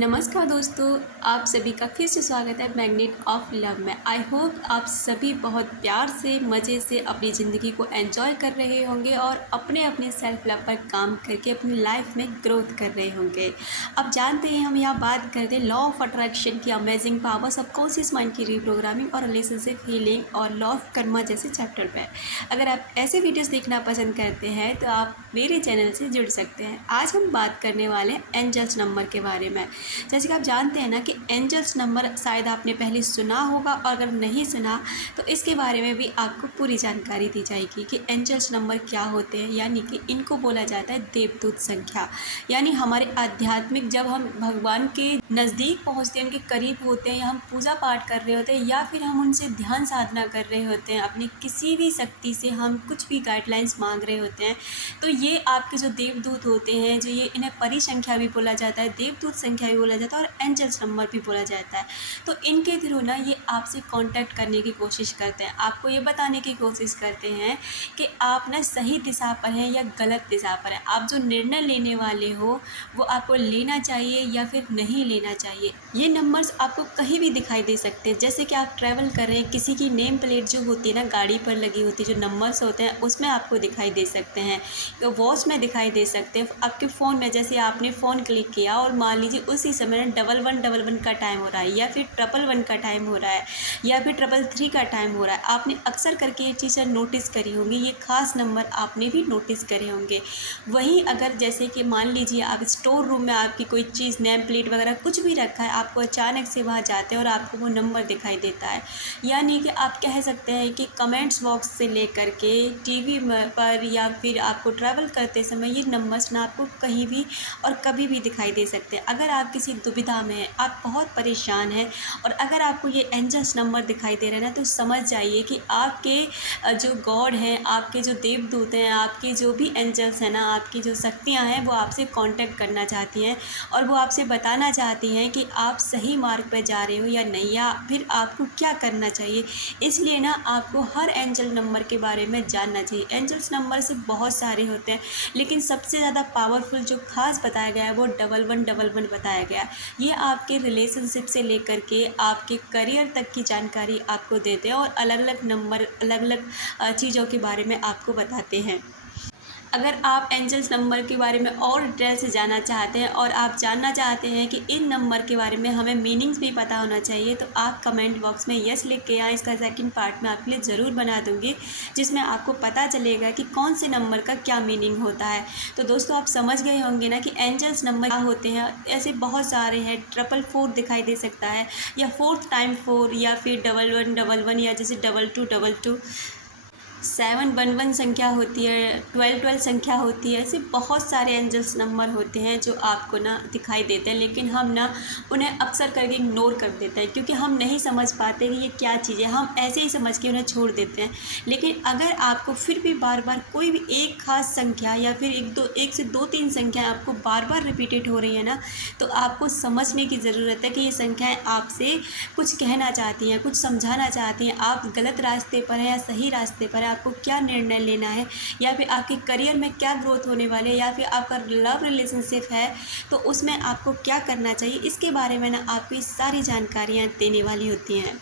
नमस्कार दोस्तों, आप सभी का फिर से स्वागत है मैग्नेट ऑफ लव में। आई होप आप सभी बहुत प्यार से मज़े से अपनी ज़िंदगी को एंजॉय कर रहे होंगे और अपने अपने सेल्फ लव पर काम करके अपनी लाइफ में ग्रोथ कर रहे होंगे। अब जानते हैं हम यहाँ बात करते हैं लॉ ऑफ अट्रैक्शन की अमेजिंग पावर, सबकॉन्शियस माइंड की रीप्रोग्रामिंग और रिलेशनशिप हीलिंग और लॉ ऑफ कर्मा जैसे चैप्टर पर। अगर आप ऐसे वीडियोस देखना पसंद करते हैं तो आप मेरे चैनल से जुड़ सकते हैं। आज हम बात करने वाले हैं एंजल्स नंबर के बारे में। जैसे कि आप जानते हैं ना कि एंजल्स नंबर शायद आपने पहले सुना होगा, और अगर नहीं सुना तो इसके बारे में भी आपको पूरी जानकारी दी जाएगी कि एंजल्स नंबर क्या होते हैं। यानी कि इनको बोला जाता है देवदूत संख्या। यानी हमारे आध्यात्मिक, जब हम भगवान के नज़दीक पहुँचते हैं, उनके करीब होते हैं, या हम पूजा पाठ कर रहे होते हैं, या फिर हम उनसे ध्यान साधना कर रहे होते हैं, अपनी किसी भी शक्ति से हम कुछ भी गाइडलाइंस मांग रहे होते हैं, तो ये आपके जो देवदूत होते हैं, जो ये इन्हें परिसंख्या भी बोला जाता है, देवदूत संख्या भी बोला जाता है और एंजल्स नंबर भी बोला जाता है। तो इनके थ्रू ना ये आपसे कांटेक्ट करने की कोशिश करते हैं, आपको ये बताने की कोशिश करते हैं कि आप ना सही दिशा पर हैं या गलत दिशा पर हैं। आप जो निर्णय लेने वाले हो वो आपको लेना चाहिए या फिर नहीं लेना चाहिए। ये नंबर्स आपको कहीं भी दिखाई दे सकते हैं। जैसे कि आप ट्रैवल कर रहे हैं, किसी की नेम प्लेट जो होती है ना, गाड़ी पर लगी होती है, जो नंबर्स होते हैं उसमें आपको दिखाई दे सकते हैं, तो वॉच में दिखाई दे सकते हैं, आपके फ़ोन में। जैसे आपने फ़ोन क्लिक किया और मान लीजिए उसी समय 1111 का टाइम हो रहा है, या फिर 1111 का टाइम हो रहा है, या फिर 333 का टाइम हो रहा है। आपने अक्सर करके ये चीज़ें नोटिस करी होंगी, ये खास नंबर आपने भी नोटिस करे होंगे। वहीं अगर जैसे कि मान लीजिए आप स्टोर रूम में आपकी कोई चीज़, नेम प्लेट वगैरह कुछ भी रखा है, आपको अचानक से वहाँ जाते हैं और आपको वो नंबर दिखाई देता है। यानी कि आप कह सकते हैं कि कमेंट्स बॉक्स से लेकर के टीवी पर, या फिर आपको ट्रैवल करते समय ये नंबर्स ना आपको कहीं भी और कभी भी दिखाई दे सकते हैं। अगर आप किसी दुविधा में हैं, आप बहुत परेशान हैं, और अगर आपको ये एंजल्स नंबर दिखाई दे रहे हैं ना, तो समझ जाइए कि आपके जो गॉड हैं, आपके जो देवदूत हैं, आपके जो भी एंजल्स हैं ना, आपकी जो शक्तियाँ हैं, वो आपसे कांटेक्ट करना चाहती हैं और वो आपसे बताना चाहती हैं कि आप सही मार्ग पर जा रहे हो या नहीं, या फिर आपको क्या करना चाहिए। इसलिए ना आपको हर एंजल नंबर के बारे में जानना चाहिए। एंजल्स नंबर से बहुत सारे होते हैं, लेकिन सबसे ज़्यादा पावरफुल जो खास बताया गया है वो 1111 बताया गया है। ये आपके रिलेशनशिप से लेकर के आपके करियर तक की जानकारी आपको देते हैं, और अलग अलग नंबर अलग अलग चीज़ों के बारे में आपको बताते हैं। अगर आप एंजल्स नंबर के बारे में और डिटेल से जानना चाहते हैं, और आप जानना चाहते हैं कि इन नंबर के बारे में हमें मीनिंग्स भी पता होना चाहिए, तो आप कमेंट बॉक्स में यस लिख के, या इसका सेकंड पार्ट में आपके लिए ज़रूर बना दूंगी, जिसमें आपको पता चलेगा कि कौन से नंबर का क्या मीनिंग होता है। तो दोस्तों, आप समझ गए होंगे ना कि एंजल्स नंबर क्या होते हैं। ऐसे बहुत सारे हैं, 444 दिखाई दे सकता है, या 4th टाइम 4, या फिर 1111, या जैसे 2222, 711 संख्या होती है, 1212 संख्या होती है। ऐसे बहुत सारे एंजल्स नंबर होते हैं जो आपको ना दिखाई देते हैं, लेकिन हम ना उन्हें अक्सर करके इग्नोर कर देते हैं, क्योंकि हम नहीं समझ पाते कि ये क्या चीज़ है। हम ऐसे ही समझ के उन्हें छोड़ देते हैं। लेकिन अगर आपको फिर भी बार बार कोई भी एक खास संख्या, या फिर एक से दो तीन संख्याएँ आपको बार बार रिपीटेड हो रही है ना, तो आपको समझने की ज़रूरत है कि ये संख्याएँ आपसे कुछ कहना चाहती हैं, कुछ समझाना चाहती हैं। आप गलत रास्ते पर हैं या सही रास्ते पर हैं, आपको क्या निर्णय लेना है, या फिर आपके करियर में क्या ग्रोथ होने वाले है, या फिर आपका लव रिलेशनशिप है तो उसमें आपको क्या करना चाहिए, इसके बारे में ना आपको सारी जानकारियाँ देने वाली होती हैं।